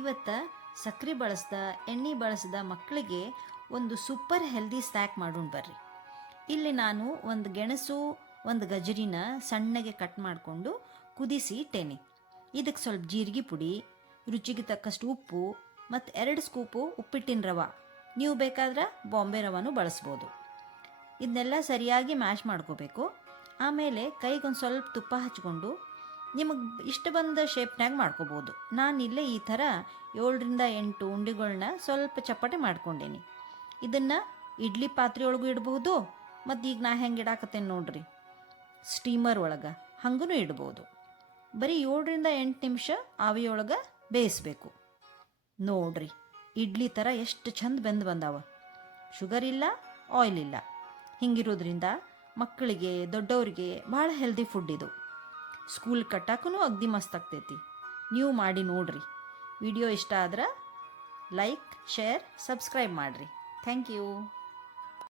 ಇವತ್ತು ಸಕ್ಕರೆ ಬಳಸ್ದ ಎಣ್ಣೆ ಬಳಸ್ದ ಮಕ್ಕಳಿಗೆ ಒಂದು ಸೂಪರ್ ಹೆಲ್ದಿ ಸ್ನ್ಯಾಕ್ ಮಾಡೋಣ ಬರ್ರಿ. ಇಲ್ಲಿ ನಾನು ಒಂದು ಗೆಣಸು ಒಂದು ಗಜರಿನ ಸಣ್ಣಗೆ ಕಟ್ ಮಾಡಿಕೊಂಡು ಕುದಿಸಿ ಇಟ್ಟೇನೆ. ಇದಕ್ಕೆ ಸ್ವಲ್ಪ ಜೀರಿಗೆ ಪುಡಿ, ರುಚಿಗೆ ತಕ್ಕಷ್ಟು ಉಪ್ಪು ಮತ್ತು 2 ಸ್ಕೂಪು ಉಪ್ಪಿಟ್ಟಿನ ರವೆ, ನೀವು ಬೇಕಾದ್ರೆ ಬಾಂಬೆ ರವಾನು ಬಳಸ್ಬೋದು. ಇದನ್ನೆಲ್ಲ ಸರಿಯಾಗಿ ಮ್ಯಾಶ್ ಮಾಡ್ಕೋಬೇಕು. ಆಮೇಲೆ ಕೈಗೊಂದು ಸ್ವಲ್ಪ ತುಪ್ಪ ಹಚ್ಕೊಂಡು ನಿಮಗೆ ಇಷ್ಟ ಬಂದ ಶೇಪ್ನಾಗ ಮಾಡ್ಕೋಬೋದು. ನಾನಿಲ್ಲೇ ಈ ಥರ 7ರಿಂದ 8 ಉಂಡೆಗಳನ್ನ ಸ್ವಲ್ಪ ಚಪ್ಪಟೆ ಮಾಡ್ಕೊಂಡೇನಿ. ಇದನ್ನು ಇಡ್ಲಿ ಪಾತ್ರೆಯೊಳಗೂ ಇಡ್ಬೋದು, ಮತ್ತು ಈಗ ನಾ ಹೆಂಗೆ ಇಡಾಕತ್ತೇನೆ ನೋಡ್ರಿ, ಸ್ಟೀಮರ್ ಒಳಗೆ ಹಂಗೂ ಇಡ್ಬೋದು. ಬರೀ 7ರಿಂದ 8 ನಿಮಿಷ ಆವಿಯೊಳಗೆ ಬೇಯಿಸ್ಬೇಕು. ನೋಡ್ರಿ ಇಡ್ಲಿ ಥರ ಎಷ್ಟು ಚಂದ ಬಂದಾವ. ಶುಗರ್ ಇಲ್ಲ, ಆಯಿಲ್ ಇಲ್ಲ. ಹಿಂಗಿರೋದ್ರಿಂದ ಮಕ್ಕಳಿಗೆ ದೊಡ್ಡವರಿಗೆ ಭಾಳ ಹೆಲ್ದಿ ಫುಡ್ ಇದು. ಸ್ಕೂಲ್ ಕಟ್ಟಾಕೂ ಅಗ್ದಿ ಮಸ್ತ್ ಆಗ್ತೈತಿ. ನೀವು ಮಾಡಿ ನೋಡ್ರಿ. ವಿಡಿಯೋ ಇಷ್ಟ ಆದ್ರೆ ಲೈಕ್, ಶೇರ್, ಸಬ್ಸ್ಕ್ರೈಬ್ ಮಾಡಿರಿ. Thank you.